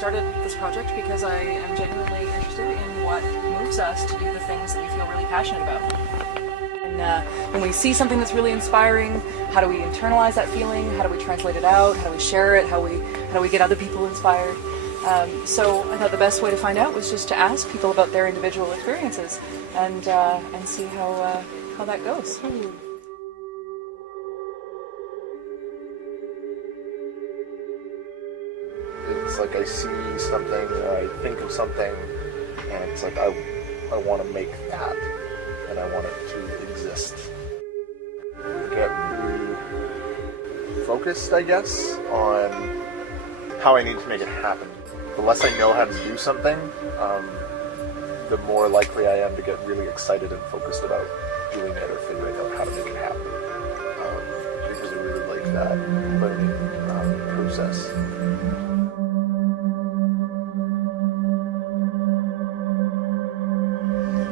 started this project because I am genuinely interested in what moves us to do the things that we feel really passionate about. And when we see something that's really inspiring, how do we internalize that feeling? How do we translate it out? How do we share it? How do we get other people inspired? So I thought the best way to find out was just to ask people about their individual experiences and see how that goes. It's like I see something, or I think of something, and it's like I want to make that, and I want it to exist. I get really focused, I guess, on how I need to make it happen. The less I know how to do something, the more likely I am to get really excited and focused about doing it or figuring out how to make it happen. Because I really like that learning process.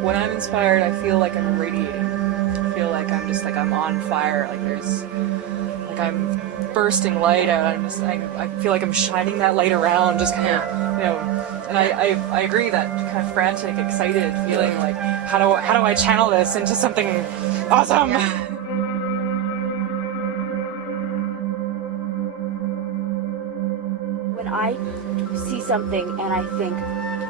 When I'm inspired, I feel like I'm radiating. I feel like I'm on fire. I'm bursting light out. I feel like I'm shining that light around, just kind of, And I agree that kind of frantic, excited feeling like, how do I channel this into something awesome? Yeah. When I see something and I think,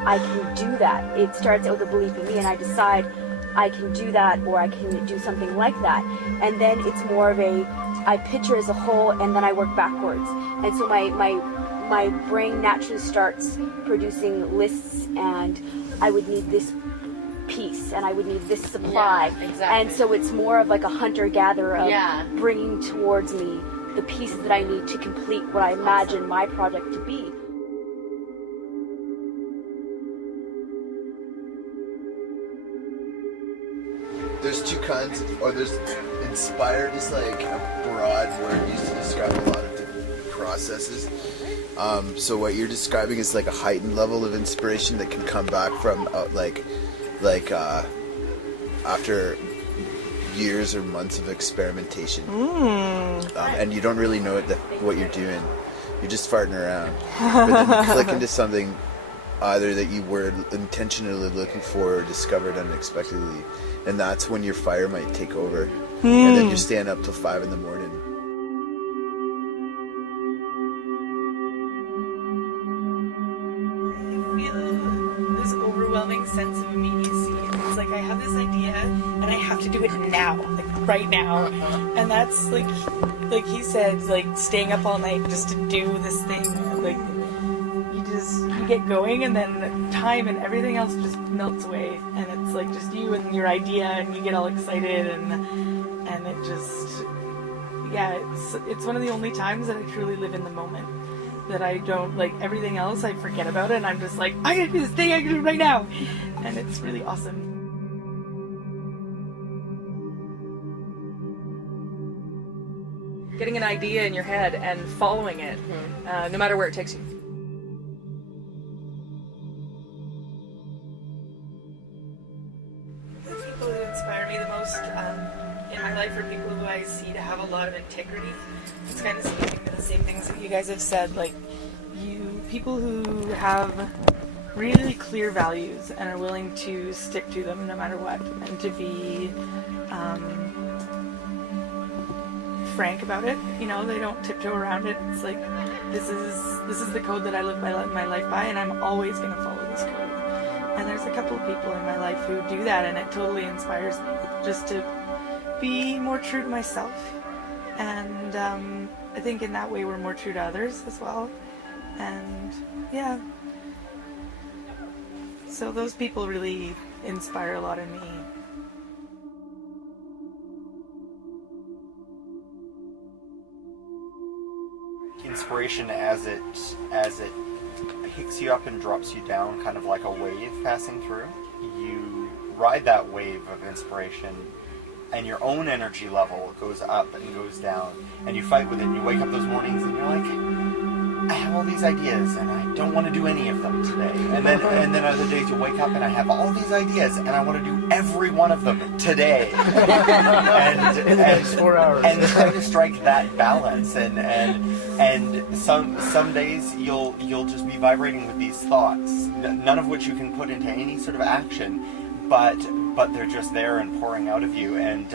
I can do that. It starts out with a belief in me, and I decide I can do that, or I can do something like that. And then it's more of I picture as a whole, and then I work backwards. And so my brain naturally starts producing lists, and I would need this piece, and I would need this supply. Yeah, exactly. And so it's more of like a hunter-gatherer of bringing towards me the pieces that I need to complete what I imagine my project to be. There's two kinds, or there's inspired is like a broad word used to describe a lot of different processes. So what you're describing is like a heightened level of inspiration that can come back from after years or months of experimentation, and you don't really know what you're doing. You're just farting around, but then you click into something either that you were intentionally looking for or discovered unexpectedly, and that's when your fire might take over, and then you're staying up till 5 in the morning. I feel this overwhelming sense of immediacy. It's like I have this idea and I have to do it now, like right now, and that's like he said, like staying up all night just to do this thing, like you get going, and then time and everything else just melts away, and it's like just you and your idea, and you get all excited, and it just, it's one of the only times that I truly live in the moment, that I don't, like everything else I forget about it, and I'm just like, I gotta do this thing, I gotta do it right now, and it's really awesome. Getting an idea in your head and following it, no matter where it takes you. People who inspire me the most in my life are people who I see to have a lot of integrity. It's kind of speaking to the same things that you guys have said, like people who have really clear values and are willing to stick to them no matter what, and to be frank about it. They don't tiptoe around it. It's like, this is the code that I live my life by, and I'm always going to follow this code. And there's a couple of people in my life who do that, and it totally inspires me just to be more true to myself. And I think in that way we're more true to others as well. And so those people really inspire a lot in me. Inspiration as it picks you up and drops you down, kind of like a wave passing through. You ride that wave of inspiration, and your own energy level goes up and goes down, and you fight with it, and you wake up those mornings and you're like, I have all these ideas and I don't want to do any of them today. And then other days you wake up and I have all these ideas and I want to do every one of them today. and 4 hours. And try to strike that balance and And some days you'll just be vibrating with these thoughts, none of which you can put into any sort of action, but they're just there and pouring out of you. And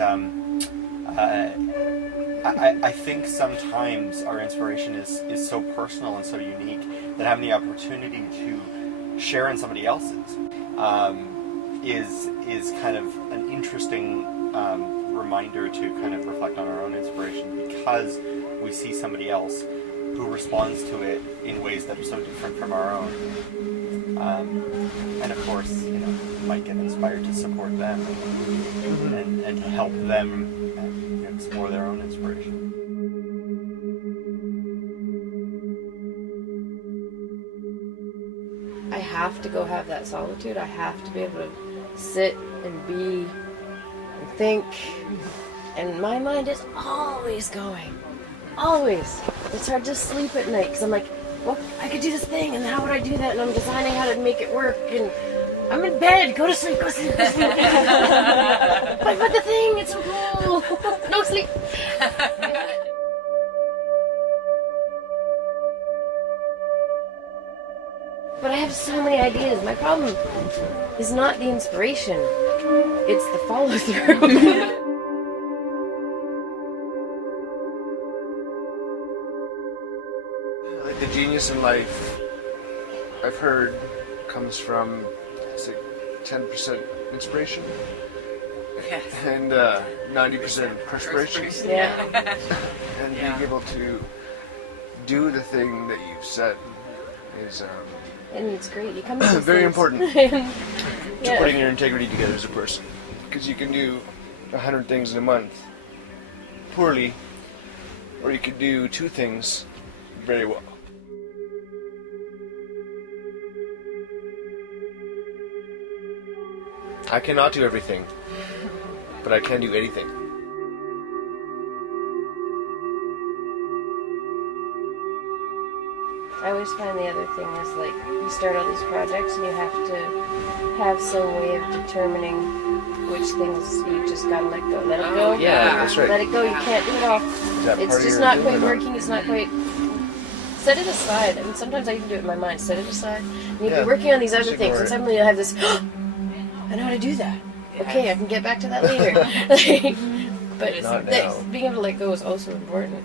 I think sometimes our inspiration is so personal and so unique that having the opportunity to share in somebody else's is kind of an interesting reminder to kind of reflect on our own inspiration, because we see somebody else who responds to it in ways that are so different from our own. And of course, you might get inspired to support them and to help them explore their own inspiration. I have to go have that solitude. I have to be able to sit and be and think. And my mind is always going. Always. It's hard to sleep at night because I'm like, well, I could do this thing, and how would I do that? And I'm designing how to make it work, and I'm in bed. Go to sleep, go to sleep, go to sleep. But the thing, it's so cool. No sleep. But I have so many ideas. My problem is not the inspiration. It's the follow-through. Like the genius in life, I've heard, comes from 10% inspiration and 90% perspiration. Yeah. And being able to do the thing that you've said is And it's great. You come to these very things. important to putting your integrity together as a person. Because you can do 100 things in a month poorly, or you could do 2 things very well. I cannot do everything, but I can do anything. I always find the other thing is like you start all these projects and you have to have some way of determining which things you just gotta let go. Let it go. Yeah, that's right. Let it go. You can't do it all. Is that It's part of just your not doing quite or not? working. It's not quite. Set it aside. I mean, sometimes I even do it in my mind. Set it aside. And you'll Yeah, be working on these other just things, ignore and it. suddenly you'll have this. I know how to do that. Okay, I can get back to that later. But Not now. being able to let go is also important.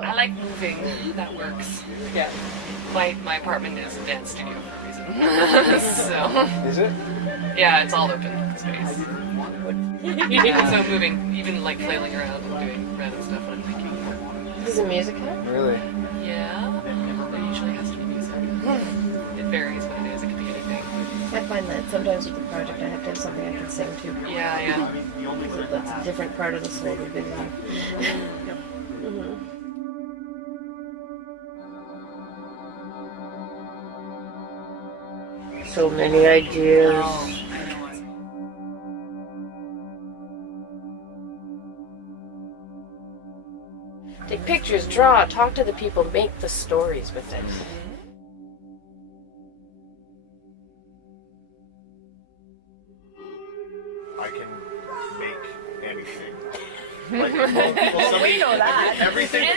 I like moving. That works. Yeah. My apartment is a dance studio for a reason. So Is it? yeah, it's all open space. So moving, even like flailing around and doing random stuff when I'm thinking. Is it music help? Really? Yeah, there usually has to be music. It varies what it is. It could be anything. I find that sometimes with the project I have to have something I can sing to. Yeah, yeah. That's a different part of the soul within me. So many ideas. Oh, I know. Take pictures, draw, talk to the people, make the stories with it. I can make anything. Like, well, We know that. everything that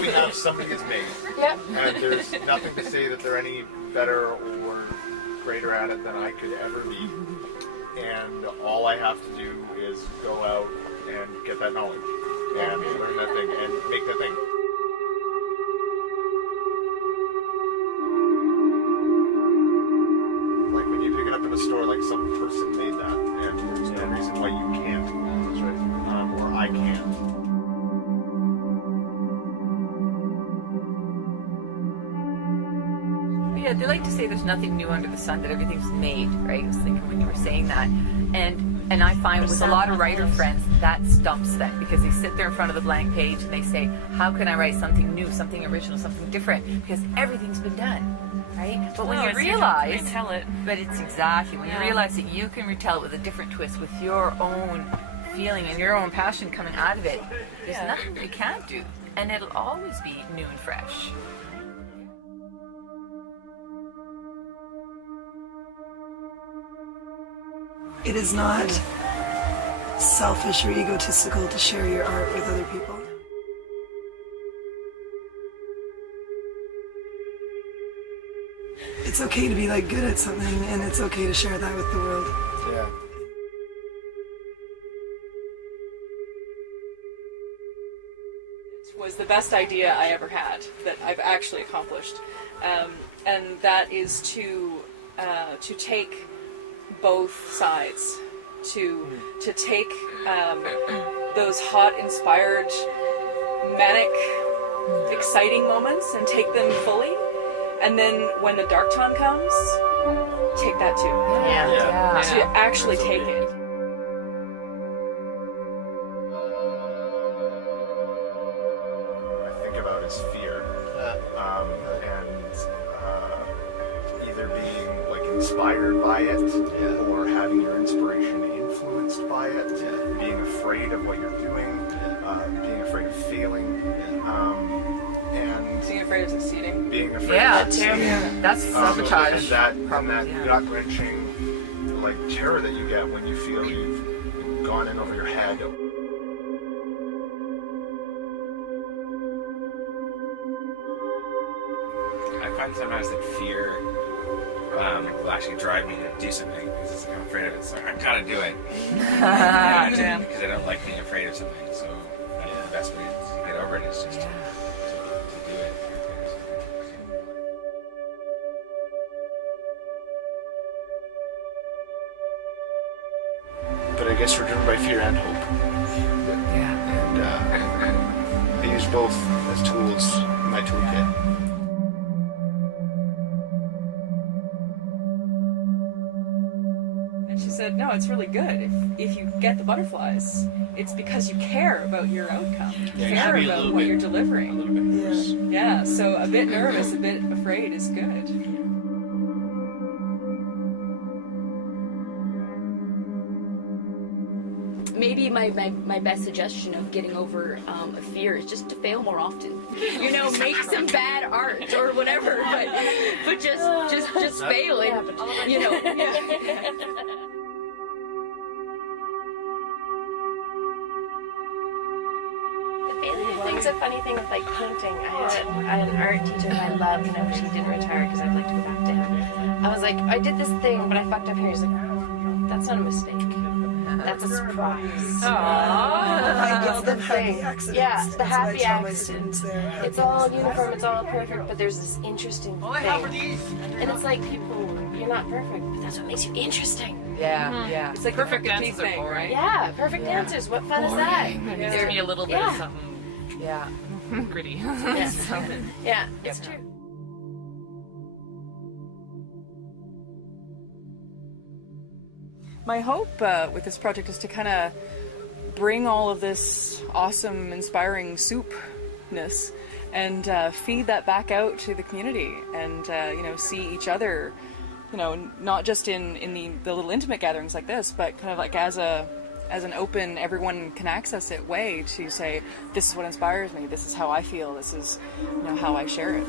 we have, somebody has made. Yep. And there's nothing to say that they're any better or greater at it than I could ever be. And all I have to do is go out and get that knowledge and learn that thing and make that thing. Like when you pick it up in a store, like some person made that, and there's no reason why you can't. That's right. Or I can't. Yeah, they like to say there's nothing new under the sun, that everything's made, right? I was thinking when you were saying that. And I find with a lot of writer friends, that stumps them because they sit there in front of the blank page and they say, how can I write something new, something original, something different? Because everything's been done, right? But when you realize, retell it. but it's exactly, when you realize that you can retell it with a different twist, with your own feeling and your own passion coming out of it, there's nothing you can't do. And it'll always be new and fresh. It is not selfish or egotistical to share your art with other people. It's okay to be like good at something, and it's okay to share that with the world. Yeah. It was the best idea I ever had that I've actually accomplished, and that is to take both sides, to take those hot, inspired, manic, exciting moments and take them fully, and then when the dark time comes, take that too. Yeah. To actually take it. I think about is fear, and either being like inspired by it, or having your inspiration influenced by it, being afraid of what you're doing, being afraid of failing, and Being afraid of succeeding. being afraid Yeah, of succeeding. that's sabotage. And that gut-wrenching like terror that you get when you feel you've gone in over your head. I find sometimes that fear will actually drive me to do something because I'm afraid of it. So I gotta do it. Because I don't like being afraid of something. So the best way to get over it is just to do it. But I guess we're driven by fear and hope. Yeah. And I use both as tools in my toolkit. And she said, no, it's really good. If you get the butterflies, it's because you care about your outcome. You care about what you're delivering. A little bit nervous. Yeah, so a bit nervous, a bit afraid is good. Maybe my best suggestion of getting over a fear is just to fail more often. You know, make some bad art or whatever, but just fail and, you know. I think it's a funny thing with like painting. I had an art teacher that I loved, and I wish he didn't retire because I'd like to go back to him. I was like, I did this thing, but I fucked up here. He's like, that's not a mistake. That's a surprise. It's the thing. Accidents. Yeah, the That's happy what I tell my accidents. students there. It's all uniform, it's all perfect, but there's this interesting thing. And it's like people, you're not perfect, but that's what makes you interesting. Yeah. It's like Perfect the cookie dances are thing, boring. right? Yeah, perfect answers. What fun is that? There needs to be a little bit of something Yeah. gritty. Yeah, it's true. My hope with this project is to kind of bring all of this awesome, inspiring soupness and feed that back out to the community, and see each other, not just in the little intimate gatherings like this, but kind of like as an open, everyone can access it way to say, this is what inspires me, this is how I feel, this is how I share it.